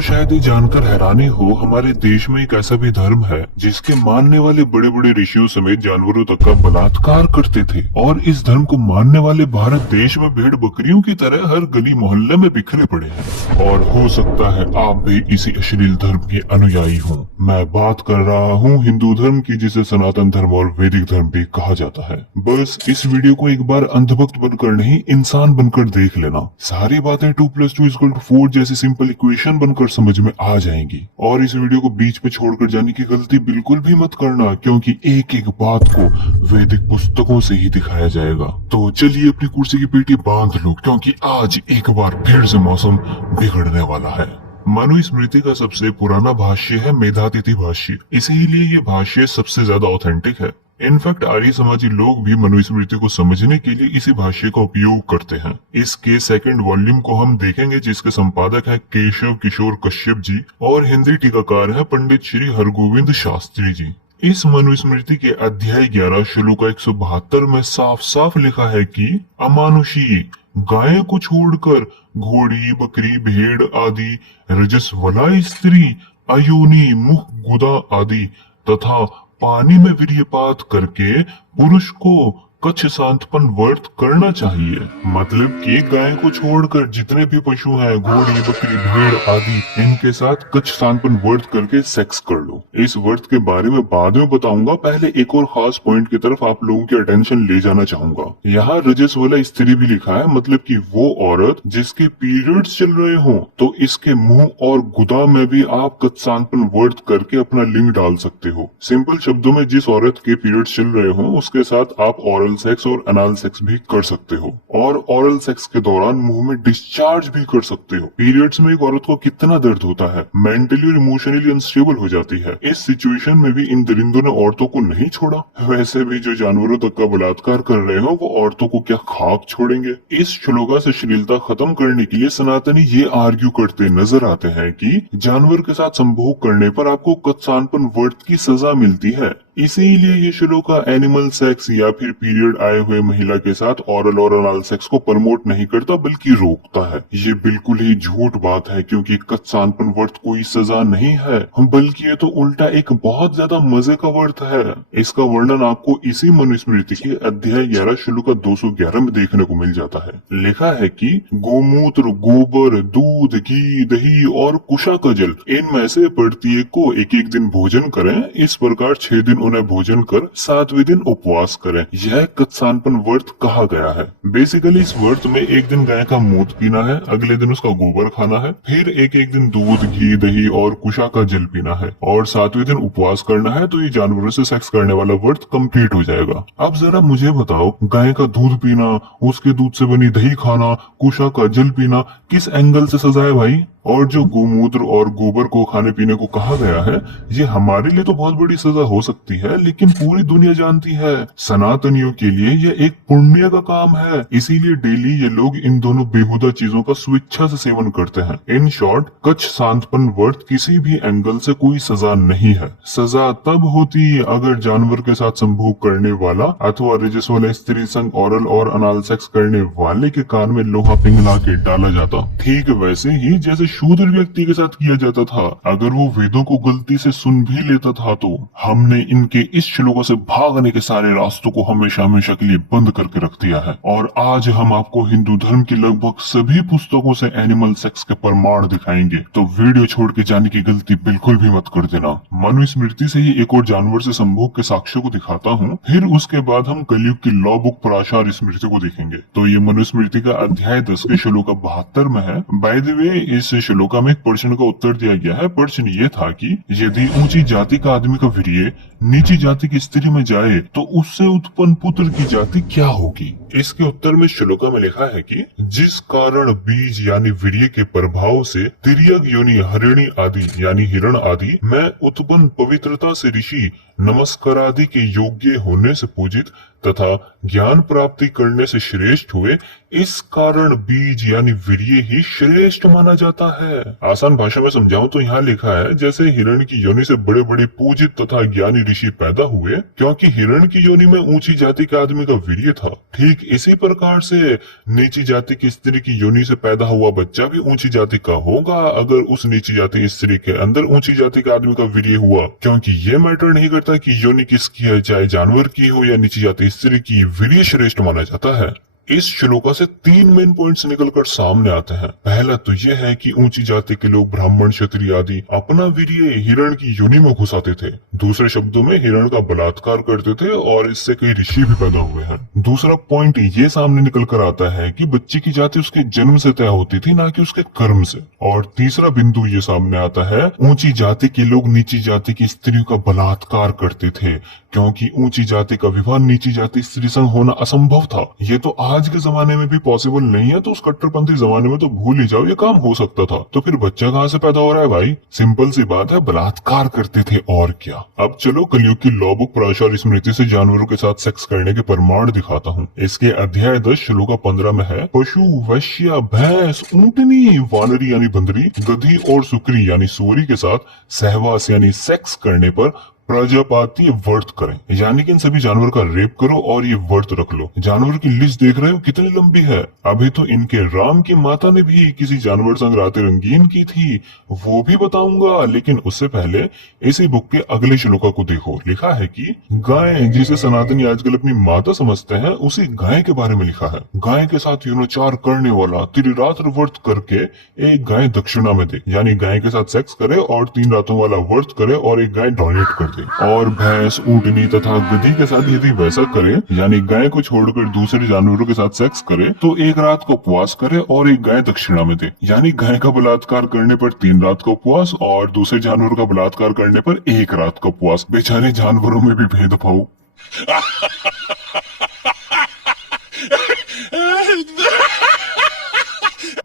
आपको शायद ये जानकर हैरानी हो, हमारे देश में एक ऐसा भी धर्म है जिसके मानने वाले बड़े बड़े ऋषियों समेत जानवरों तक का बलात्कार करते थे। और इस धर्म को मानने वाले भारत देश में भेड़ बकरियों की तरह हर गली मोहल्ले में बिखरे पड़े हैं। और हो सकता है आप भी इसी अश्लील धर्म के अनुयायी हों। मैं बात कर रहा हूँ हिंदू धर्म की, जिसे सनातन धर्म और वैदिक धर्म भी कहा जाता है। बस इस वीडियो को एक बार अंधभक्त बनकर नहीं, इंसान बनकर देख लेना। सारी बातें 2+2=4 जैसी सिंपल इक्वेशन बनकर समझ में आ जाएंगी। और इस वीडियो को बीच में छोड़कर जाने की गलती बिल्कुल भी मत करना, क्योंकि एक एक बात को वैदिक पुस्तकों से ही दिखाया जाएगा। तो चलिए अपनी कुर्सी की पेटी बांध लो, क्योंकि आज एक बार फिर से मौसम बिगड़ने वाला है। मनुस्मृति का सबसे पुराना भाष्य है मेधातिथि भाष्य, इसीलिए ये भाष्य सबसे ज्यादा ऑथेंटिक है। इनफैक्ट आर्य समाजी लोग भी मनुस्मृति को समझने के लिए इसी भाष्य का उपयोग करते हैं। इसके सेकंड वॉल्यूम को हम देखेंगे, जिसके संपादक हैं केशव किशोर कश्यप जी और हिंदी टीकाकार हैं पंडित श्री हरगोविंद शास्त्री जी। इस मनुस्मृति के अध्याय 11 श्लोक 172 में साफ साफ लिखा है कि अमानुषी गाय को छोड़कर घोड़ी, बकरी, भेड़ आदि, रजस्वला स्त्री, अयोनि, मुख, गुदा आदि तथा पानी में वीर्यपात करके पुरुष को कच्छ सांतपन व्रत करना चाहिए। मतलब कि गाय को छोड़कर जितने भी पशु हैं, घोड़ी, बकरी, भेड़ आदि, इनके साथ कच्छ सांतपन व्रत करके सेक्स कर लो। इस व्रत के बारे में बाद में बताऊंगा, पहले एक और खास पॉइंट की तरफ आप लोगों की अटेंशन ले जाना चाहूंगा। यहाँ रजस्वला स्त्री भी लिखा है, मतलब कि वो औरत जिसके पीरियड्स चल रहे हो, तो इसके मुंह और गुदा में भी आप कच्छ सांतपन व्रत करके अपना लिंग डाल सकते हो। सिंपल शब्दों में, जिस औरत के पीरियड्स चल रहे हो उसके साथ आप ऑरल सेक्स और अनाल सेक्स भी कर सकते हो। और ऑरल सेक्स के दौरान मुंह में डिस्चार्ज भी कर सकते हो। पीरियड्स में एक औरत को कितना दर्द होता है, मेंटली और इमोशनली अनस्टेबल हो जाती है। इस सिचुएशन में भी इन दरिंदों ने औरतों को नहीं छोड़ा। वैसे भी जो जानवरों तक का बलात्कार कर रहे हो वो औरतों को क्या खाक छोड़ेंगे। इस श्लोका से अश्लीलता खत्म करने के लिए सनातनी ये आर्ग्यू करते नजर आते हैं कि जानवर के साथ संभोग करने पर आपको कत्सानपन व्रत की सजा मिलती है। इसीलिए ये श्लोका एनिमल सेक्स या फिर पीरियड आए हुए महिला के साथ ऑरल और अनाल सेक्स को प्रमोट नहीं करता, बल्कि रोकता है। ये बिल्कुल ही झूठ बात है, क्योंकि कत्सानपन व्रत कोई सजा नहीं है, बल्कि ये तो उल्टा एक बहुत ज्यादा मजे का व्रत है। इसका वर्णन आपको इसी मनुस्मृति के अध्याय 11 श्लोका 211 में देखने को मिल जाता है। लिखा है कि गोमूत्र, गोबर, दूध, घी, दही और कुशा का जल, इनमें से प्रत्येक को एक एक दिन भोजन करें। इस प्रकार 6 दिन उन्हें भोजन कर 7वें दिन उपवास करें। यह कत्सानपन व्रत कहा गया है। बेसिकली इस व्रत में एक दिन गाय का मूत्र पीना है, अगले दिन उसका गोबर खाना है, फिर एक एक दिन दूध, घी, दही और कुशा का जल पीना है और 7वें दिन उपवास करना है। तो ये जानवरों से सेक्स करने वाला व्रत कंप्लीट हो जाएगा। अब जरा मुझे बताओ, गाय का दूध पीना, उसके दूध से बनी दही खाना, कुशा का जल पीना किस एंगल से सजा है भाई? और जो गोमूत्र और गोबर को खाने पीने को कहा गया है, ये हमारे लिए तो बहुत बड़ी सजा हो सकती है, लेकिन पूरी दुनिया जानती है सनातनियों के लिए यह एक पुण्य का काम है। इसीलिए डेली ये लोग इन दोनों बेहुदा चीजों का स्वेच्छा से सेवन करते हैं। इन शॉर्ट, कच्छ सांतपन व्रत किसी भी एंगल से कोई सजा नहीं है। सजा तब होती अगर जानवर के साथ संभोग करने वाला अथवा रजस्वला स्त्री संग ऑरल और अनाल सेक्स करने वाले के कान में लोहा पिघला के डाला जाता। ठीक वैसे ही जैसे शूद्र व्यक्ति के साथ किया जाता था। अगर वो वेदों को गलती से सुन भी लेता था तो हमने इनके इस श्लोकों से भागने के सारे रास्तों को हमेशा हमेशा के लिए बंद करके रख दिया है। और आज हम आपको हिंदू धर्म की लगभग सभी पुस्तकों से एनिमल सेक्स के प्रमाण दिखाएंगे। तो वीडियो छोड़ के जाने की गलती बिल्कुल भी मत कर देना। मनुस्मृति से ही एक और जानवर से संभोग के साक्ष्य को दिखाता हूँ, फिर उसके बाद हम कलयुग की लॉ बुक पराशर स्मृति को देखेंगे। तो ये मनुस्मृति का अध्याय 10 के श्लोक 72 में है। बाय द वे, इस श्लोका में एक प्रश्न का उत्तर दिया गया है। प्रश्न ये था कि यदि ऊंची जाति का आदमी का वीर्य नीची जाति की स्त्री में जाए तो उससे उत्पन्न पुत्र की जाति क्या होगी? इसके उत्तर में श्लोका में लिखा है कि जिस कारण बीज यानी वीर्य के प्रभाव से तिर्यक योनि, हरिणी आदि यानी हिरण आदि में उत्पन्न पवित्रता से ऋषि नमस्कार आदि के योग्य होने से पूजित तथा ज्ञान प्राप्ति करने से श्रेष्ठ हुए, इस कारण बीज यानी वीर्य ही श्रेष्ठ माना जाता है। आसान भाषा में समझाऊं तो यहाँ लिखा है, जैसे हिरण की योनि से बड़े बड़े पूजित तथा ज्ञानी ऋषि पैदा हुए क्योंकि हिरण की योनि में ऊंची जाति के आदमी का वीर्य था, ठीक इसी प्रकार से नीची जाति की स्त्री की योनि से पैदा हुआ बच्चा भी ऊंची जाति का होगा अगर उस नीची जाति स्त्री के अंदर ऊंची जाति के आदमी का वीर्य हुआ, क्योंकि ये मैटर नहीं करता कि योनि किसकी है, चाहे जानवर की हो या नीची जाति स्त्री की, वीर्य श्रेष्ठ माना जाता है। इस श्लोका से 3 मेन पॉइंट्स निकलकर सामने आते हैं। पहला तो यह है कि ऊंची जाति के लोग ब्राह्मण, क्षत्रिय आदि अपना वीर्य हिरण की योनि में घुसाते थे। दूसरे शब्दों में हिरण का बलात्कार करते थे और इससे कई ऋषि भी पैदा हुए हैं। दूसरा पॉइंट ये सामने निकल कर आता है कि बच्चे की जाति उसके जन्म से तय होती थी, ना कि उसके कर्म से। और तीसरा बिंदु ये सामने आता है, ऊंची जाति के लोग नीची जाति की स्त्रियों का बलात्कार करते थे क्योंकि ऊंची जाति का विवाह नीची जाति स्त्री संग होना असंभव था। ये तो आज के जमाने में भी पॉसिबल नहीं है, तो उस कट्टरपंथी जमाने में तो भूल ही जाओ ये काम हो सकता था। तो फिर बच्चा कहाँ से पैदा हो रहा है भाई? सिंपल सी बात है, बलात्कार करते थे और क्या। अब चलो कलयुग की लॉ बुक प्राचार स्मृति से जानवरों के साथ सेक्स करने के प्रमाण दिखाता हूँ। इसके अध्याय 10 श्लोका 15 में है, पशु, वैश्य, भैंस, ऊंटनी, वानरी यानी बंदरी, गधी और सुकरी यानी सुअरी के साथ सहवास यानी सेक्स करने पर प्रजापाती व्रत करें, यानी कि इन सभी जानवर का रेप करो और ये व्रत रख लो। जानवर की लिस्ट देख रहे हो कितनी लंबी है। अभी तो इनके राम की माता ने भी किसी जानवर संग रातें रंगीन की थी, वो भी बताऊंगा, लेकिन उससे पहले इसी बुक के अगले श्लोका को देखो। लिखा है कि गाय, जिसे सनातनी आजकल अपनी माता समझते हैं, उसी गाय के बारे में लिखा है। गाय के साथ यौनाचार करने वाला त्रिरात्र व्रत करके एक गाय दक्षिणा में दे, यानी गाय के साथ सेक्स करे और 3 रातों वाला व्रत करे और एक गाय डोनेट कर दे। और भैंस, ऊंटनी तथा गधी के साथ यदि वैसा करे, यानी गाय को छोड़कर दूसरे जानवरों के साथ सेक्स करे, तो 1 रात का उपवास करे और एक गाय दक्षिणा में दे, यानी गाय का बलात्कार करने पर 3 रात का उपवास और दूसरे जानवर का बलात्कार करने पर 1 रात का उपवास। बेचारे जानवरों में भी भेदभाव।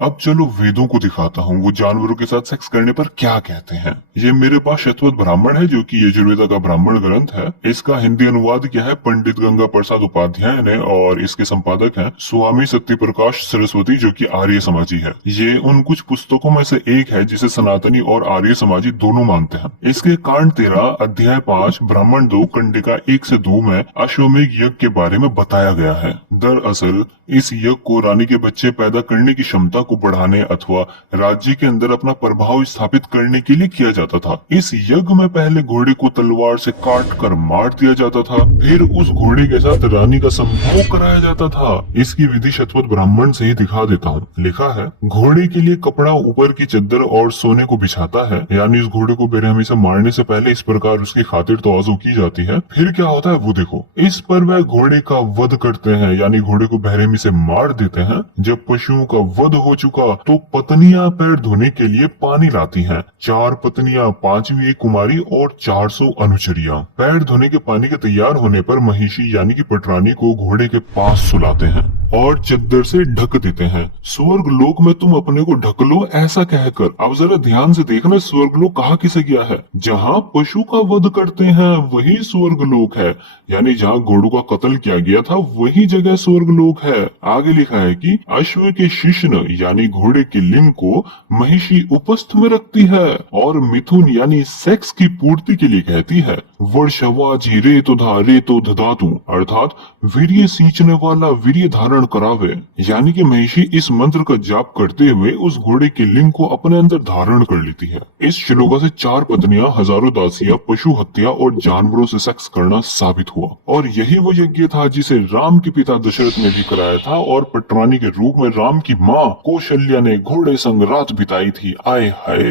अब चलो वेदों को दिखाता हूँ वो जानवरों के साथ सेक्स करने पर क्या कहते हैं। ये मेरे पास शतवत ब्राह्मण है, जो कि यजुर्वेद का ब्राह्मण ग्रंथ है। इसका हिंदी अनुवाद किया है पंडित गंगा प्रसाद उपाध्याय ने और इसके संपादक हैं स्वामी सत्य प्रकाश सरस्वती, जो कि आर्य समाजी है। ये उन कुछ पुस्तकों में से एक है जिसे सनातनी और आर्य समाजी दोनों मानते हैं। इसके कांड 13 अध्याय 5 ब्राह्मण 2 कंडिका 1 से 2 में अश्वमेघ यज्ञ के बारे में बताया गया है। दरअसल इस यज्ञ को रानी के बच्चे पैदा करने की क्षमता को बढ़ाने अथवा राज्य के अंदर अपना प्रभाव स्थापित करने के लिए किया जाता था। इस यज्ञ में पहले घोड़े को तलवार से काट कर मार दिया जाता था, फिर उस घोड़े के साथ रानी का संभोग कराया जाता था। इसकी विधि शतवत ब्राह्मण से ही दिखा देता हूँ। लिखा है, घोड़े के लिए कपड़ा ऊपर की चद्दर और सोने को बिछाता है, यानी इस घोड़े को बेरहमी से मारने से पहले इस प्रकार उसकी खातिर तवाज़ु की जाती है। फिर क्या होता है वो देखो। इस पर वह घोड़े का वध करते हैं, यानी घोड़े को बेरहमी से मार देते हैं। जब पशुओं का वध हो चुका तो पत्नियां पैर धोने के लिए पानी लाती हैं। 4 पत्नियां, 5वीं एक कुमारी और 400 अनुचरियां। पैर धोने के पानी के तैयार होने पर महिषी यानी कि पटरानी को घोड़े के पास सुलाते हैं और चद्दर से ढक देते हैं। स्वर्ग लोक में तुम अपने को ढक लो, ऐसा कहकर। अब जरा ध्यान से देखना, स्वर्ग लोक कहा किसे गया है? जहाँ पशु का वध करते हैं वही स्वर्ग लोक है, यानी जहाँ घोड़ों का कत्ल किया गया था वही जगह स्वर्ग लोक है। आगे लिखा है कि अश्व के शिश्न यानी घोड़े के लिंग को महिषी उपस्थ में रखती है और मिथुन यानी सेक्स की पूर्ति के लिए कहती है। वर्षवाजी रेतोधा रेतो दधातु, अर्थात वीर्य सींचने वाला वीर्य धारण करावे, यानी कि महिषी इस मंत्र का जाप करते हुए उस घोड़े के लिंग को अपने अंदर धारण कर लेती है। इस श्लोका से 4 पत्नियां, हजारों दासियां, पशु हत्या और जानवरों से सेक्स करना साबित हुआ। और यही वो यज्ञ था जिसे राम के पिता दशरथ ने भी कराया था और पटरानी के रूप में राम की माँ कौशल्या ने घोड़े संग रात बिताई थी। आए हाय।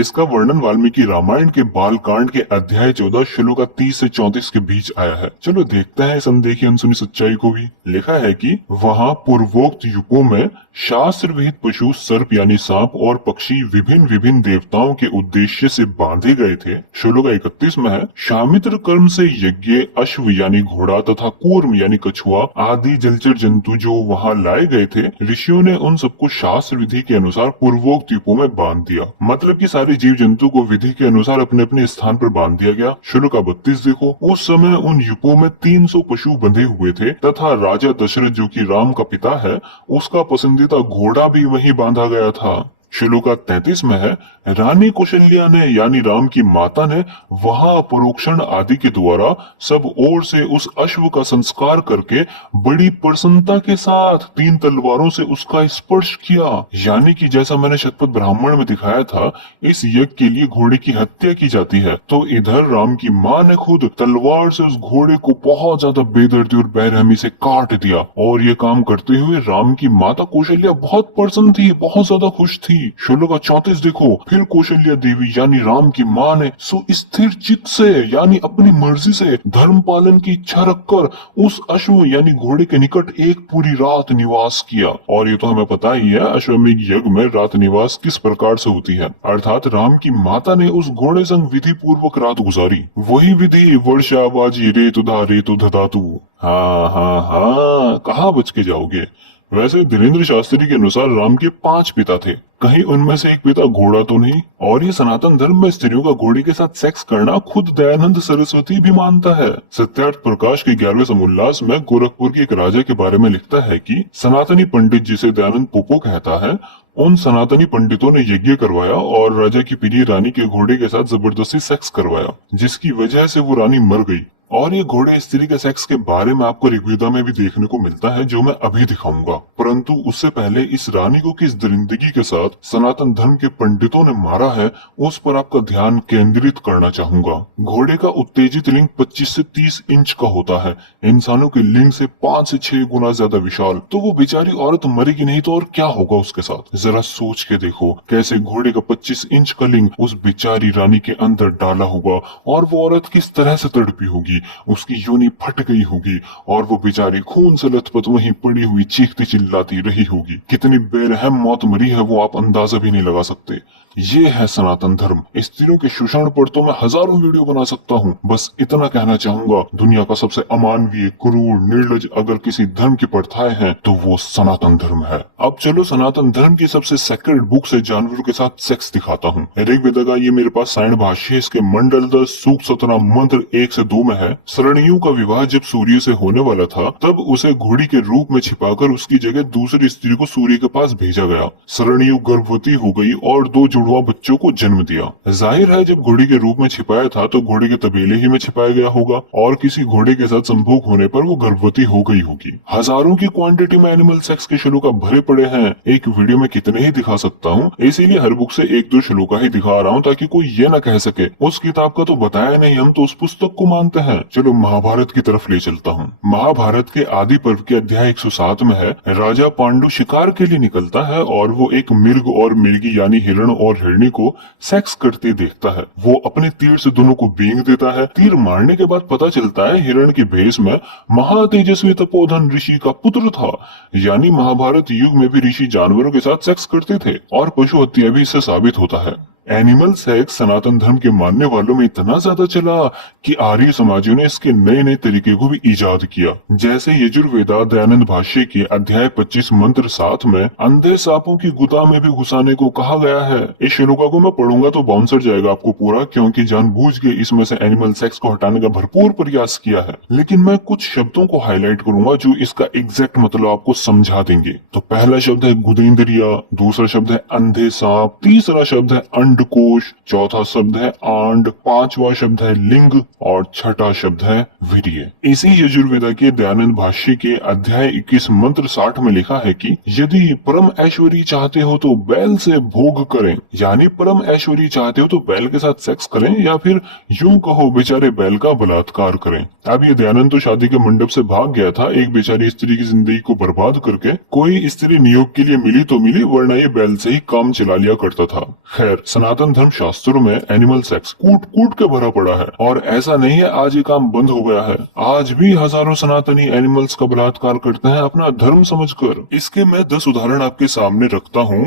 इसका वर्णन वाल्मीकि रामायण के बाल कांड के अध्याय 14 श्लोका 30 से 34 के बीच आया है। चलो देखते हैं इस अनदेखी अनसुनी सच्चाई को भी। लिखा है कि वहाँ पूर्वोक्त युगों में शास्त्र विहित पशु सर्प यानी सांप और पक्षी विभिन्न विभिन्न देवताओं के उद्देश्य से बांधे गए थे। श्लोक 31 में है, शामित्र कर्म से यज्ञ अश्व यानी घोड़ा तथा कूर्म यानी कछुआ आदि जलचर जंतु जो वहां लाए गए थे, ऋषियों ने उन सबको शास्त्र विधि के अनुसार पूर्वोक्त यूपों में बांध दिया। मतलब कि सारे जीव जंतु को विधि के अनुसार अपने अपने स्थान पर बांध दिया गया। श्लोक 32 देखो, उस समय उन यूपों में 300 पशु बंधे हुए थे तथा राजा दशरथ जो कि राम का पिता है, उसका पसंदीदा घोड़ा भी वहीं बांधा गया था। श्लोक 33 में है, रानी कौशल्या ने यानी राम की माता ने वहां परोक्षण आदि के द्वारा सब ओर से उस अश्व का संस्कार करके बड़ी प्रसन्नता के साथ 3 तलवारों से उसका स्पर्श किया। यानी कि जैसा मैंने शतपथ ब्राह्मण में दिखाया था, इस यज्ञ के लिए घोड़े की हत्या की जाती है, तो इधर राम की माँ ने खुद तलवार से उस घोड़े को बहुत ज्यादा बेदर्दी और बेरहमी से काट दिया। और ये काम करते हुए राम की माता कौशल्या बहुत प्रसन्न थी, बहुत ज्यादा खुश थी। श्लोक 34 देखो, फिर कौशल्या देवी यानी राम की माँ ने सुस्थिर चित्त से यानी अपनी मर्जी से धर्म पालन की इच्छा रखकर उस अश्व यानी घोड़े के निकट एक पूरी रात निवास किया। और ये तो हमें पता ही है अश्वमेध यज्ञ में रात निवास किस प्रकार से होती है, अर्थात राम की माता ने उस घोड़े संग विधि पूर्वक रात गुजारी। वही विधि वर्षा बाजी रेतु धा रेतु धातु। हाँ हाँ हाँ, कहाँ बच के जाओगे। वैसे धीरेन्द्र शास्त्री के अनुसार राम के 5 पिता थे, कहीं उनमें से एक पिता घोड़ा तो नहीं। और ये सनातन धर्म में स्त्रियों का घोड़े के साथ सेक्स करना खुद दयानंद सरस्वती भी मानता है। सत्यार्थ प्रकाश के 11वें समोल्लास में गोरखपुर के एक राजा के बारे में लिखता है कि सनातनी पंडित जिसे दयानंद पोपो कहता है, उन सनातनी पंडितों ने यज्ञ करवाया और राजा की प्रिय रानी के घोड़े के साथ जबरदस्ती सेक्स करवाया, जिसकी वजह से वो रानी मर गई। और ये घोड़े स्त्री के सेक्स के बारे में आपको ऋग्वेदा में भी देखने को मिलता है, जो मैं अभी दिखाऊंगा। परंतु उससे पहले इस रानी को किस दरिंदगी के साथ सनातन धर्म के पंडितों ने मारा है, उस पर आपका ध्यान केंद्रित करना चाहूंगा। घोड़े का उत्तेजित लिंग 25 से 30 इंच का होता है, इंसानों के लिंग से 5 से 6 गुना ज्यादा विशाल। तो वो बेचारी औरत मरेगी नहीं तो और क्या होगा उसके साथ। जरा सोच के देखो कैसे घोड़े का 25 इंच का लिंग उस बेचारी रानी के अंदर डाला होगा और वो औरत किस तरह से तड़पी होगी, उसकी योनि फट गई होगी और वो बेचारी खून से लथपथ वहीं पड़ी हुई चीखती चिल्लाती रही होगी। कितनी बेरहम मौत मरी है वो आप अंदाजा भी नहीं लगा सकते। ये है सनातन धर्म। स्त्रियों के शोषण पर तो मैं हजारों वीडियो बना सकता हूँ। बस इतना कहना चाहूंगा, दुनिया का सबसे अमानवीय, क्रूर, निर्लज अगर किसी धर्म की प्रथाएं हैं तो वो सनातन धर्म है। अब चलो सनातन धर्म की सबसे सेक्रेड बुक से जानवरों के साथ सेक्स दिखाता हूँ। ऋग्वेद का ये मेरे पास साइण भाष्य, इसके मंडल 10 सूक्त 17 मंत्र 1 से 2 में है। सरणियों का विवाह जब सूर्य से होने वाला था, तब उसे घोड़ी के रूप में छिपाकर उसकी जगह दूसरी स्त्री को सूर्य के पास भेजा गया। सरणियों गर्भवती हो गई और 2 जुड़वा बच्चों को जन्म दिया। जाहिर है जब घोड़ी के रूप में छिपाया था तो घोड़े के तबेले ही में छिपाया गया होगा और किसी घोड़े के साथ संभोग होने पर वो गर्भवती हो गई होगी। हजारों की क्वांटिटी में एनिमल सेक्स के श्लोक भरे पड़े हैं, एक वीडियो में कितने ही दिखा सकता हूँ, इसीलिए हर बुक से 1-2 श्लोक ही दिखा रहा हूँ ताकि कोई ये न कह सके उस किताब का तो बताया नहीं, हम तो उस पुस्तक को मानते हैं। चलो महाभारत की तरफ ले चलता हूँ। महाभारत के आदि पर्व के अध्याय 107 में है, राजा पांडु शिकार के लिए निकलता है और वो एक मिर्ग और मिर्गी यानी हिरण और हिरणी को सेक्स करते देखता है। वो अपने तीर से दोनों को बींग देता है। तीर मारने के बाद पता चलता है हिरण के भेष में महातेजस्वी तपोधन ऋषि का पुत्र था। यानी महाभारत युग में भी ऋषि जानवरों के साथ सेक्स करते थे और पशु हत्या भी इससे साबित होता है। एनिमल सेक्स सनातन धर्म के मानने वालों में इतना ज्यादा चला कि आर्य समाजियों ने इसके नए नए तरीके को भी इजाद किया। जैसे यजुर्वेदा दयानंद भाष्य के अध्याय 25 मंत्र 7 में अंधे सांपों की गुदा में भी घुसाने को कहा गया है। इस श्लोका को मैं पढ़ूंगा तो बाउंसर जाएगा आपको पूरा, क्योंकि जानबूझ के इसमें से एनिमल सेक्स को हटाने का भरपूर प्रयास किया है। लेकिन मैं कुछ शब्दों को हाईलाइट करूंगा जो इसका एग्जैक्ट मतलब आपको समझा देंगे। तो पहला शब्द है गुदेंद्रिया, दूसरा शब्द है अंधे सांप, तीसरा शब्द है अंडकोश, चौथा शब्द है आंड, पांचवा शब्द है लिंग और छठा शब्द है वीर्य। इसी यजुर्वेदा के दयानंद भाष्य के अध्याय 21 मंत्र 60 में लिखा है कि यदि परम ऐश्वर्य चाहते हो तो बैल से भोग करें। यानी परम ऐश्वर्य चाहते हो तो बैल के साथ सेक्स करें, या फिर यूं कहो बेचारे बैल का बलात्कार करें। अब ये दयानंद तो शादी के मंडप से भाग गया था एक बेचारी स्त्री की जिंदगी को बर्बाद करके। कोई स्त्री नियोग के लिए मिली तो मिली, वरना ये बैल से ही काम चला लिया करता था। खैर सनातन धर्म शास्त्रों में एनिमल सेक्स कूट कूट के भरा पड़ा है और ऐसा नहीं है आज ये काम बंद हो गया है। आज भी हजारों सनातनी एनिमल्स का बलात्कार करते हैं अपना धर्म समझकर। इसके मैं 10 उदाहरण आपके सामने रखता हूँ।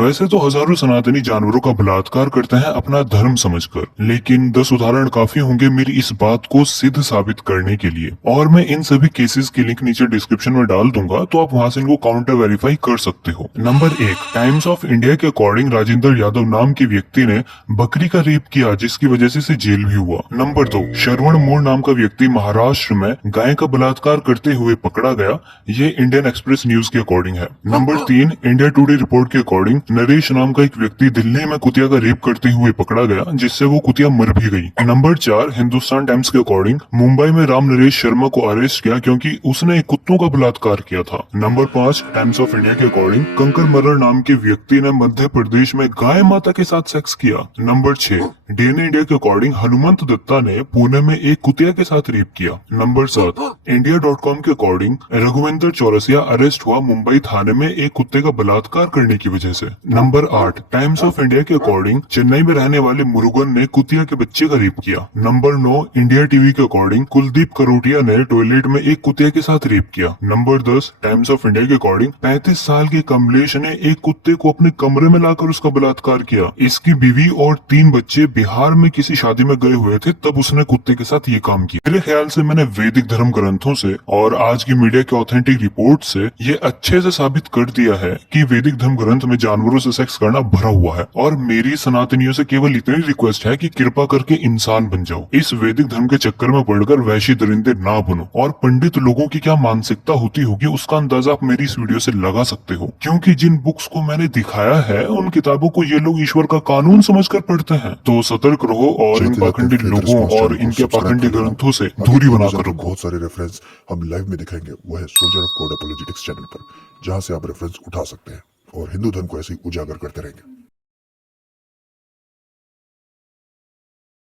वैसे तो हजारों सनातनी जानवरों का बलात्कार करते हैं अपना धर्म समझकर, लेकिन 10 उदाहरण काफी होंगे मेरी इस बात को सिद्ध साबित करने के लिए। और मैं इन सभी केसेस की लिंक नीचे डिस्क्रिप्शन में डाल दूंगा, तो आप वहां से इनको काउंटर वेरीफाई कर सकते हो। नंबर 1, टाइम्स ऑफ इंडिया के अकॉर्डिंग राजेंद्र यादव नाम के व्यक्ति ने बकरी का रेप किया, जिसकी वजह से इसे जेल भी हुआ। नंबर 2, श्रवण मोर नाम का व्यक्ति महाराष्ट्र में गाय का बलात्कार करते हुए पकड़ा गया। ये इंडियन एक्सप्रेस न्यूज के अकॉर्डिंग है। नंबर 3, इंडिया टुडे रिपोर्ट के अकॉर्डिंग नरेश नाम का एक व्यक्ति दिल्ली में कुतिया का रेप करते हुए पकड़ा गया, जिससे वो कुतिया मर भी गई। नंबर 4, हिंदुस्तान टाइम्स के अकॉर्डिंग मुंबई में राम नरेश शर्मा को अरेस्ट किया क्योंकि उसने कुत्तों का बलात्कार किया था। नंबर 5, टाइम्स ऑफ इंडिया के अकॉर्डिंग कंकर मर्रर नाम के व्यक्ति ने मध्य प्रदेश में गाय माता के साथ सेक्स किया। नंबर 6, डीएनए इंडिया के अकॉर्डिंग हनुमंत दत्ता ने पुणे में एक कुतिया के साथ रेप किया। नंबर 7, इंडिया.com के अकॉर्डिंग रघुवेंद्र चौरसिया अरेस्ट हुआ मुंबई थाने में एक कुत्ते का बलात्कार करने की वजह से। नंबर 8, टाइम्स ऑफ इंडिया के अकॉर्डिंग चेन्नई में रहने वाले मुरुगन ने कुतिया के बच्चे का रेप किया। नंबर 9, इंडिया टीवी के अकॉर्डिंग कुलदीप करोटिया ने टॉयलेट में एक कुत्ते के साथ रेप किया। नंबर 10, टाइम्स ऑफ इंडिया के अकॉर्डिंग 35 साल के कमलेश ने एक कुत्ते को अपने कमरे में लाकर उसका बलात्कार किया। इसकी बीवी और 3 बच्चे बिहार में किसी शादी में गए हुए थे, तब उसने कुत्ते के साथ ये काम किया। मेरे ख्याल से मैंने वैदिक धर्म ग्रंथों से और आज की मीडिया के ऑथेंटिक रिपोर्ट से ये अच्छे से साबित कर दिया है कि वैदिक धर्म ग्रंथ में जानवरों से सेक्स करना भरा हुआ है। और मेरी सनातनियों से केवल इतनी रिक्वेस्ट है कि कृपा करके इंसान बन जाओ। इस वैदिक धर्म के चक्कर में पड़कर वैशी दरिंदे ना बनो। और पंडित लोगों की क्या मानसिकता होती होगी उसका अंदाजा आप मेरी इस वीडियो से लगा सकते हो, क्योंकि जिन बुक्स को मैंने दिखाया है उन किताबों को ये लोग ईश्वर का कानून समझकर पढ़ते हैं। तो सतर्क रहो और इन पाखंडी लोगों और इनके पाखंडी ग्रंथों से दूरी बनाकर रखो। बहुत सारे रेफरेंस हम लाइव में दिखाएंगे, वो है soldier of God apologetics channel पर, जहां से आप रेफरेंस उठा सकते हैं और हिंदू धर्म को ऐसे ही उजागर करते रहेंगे।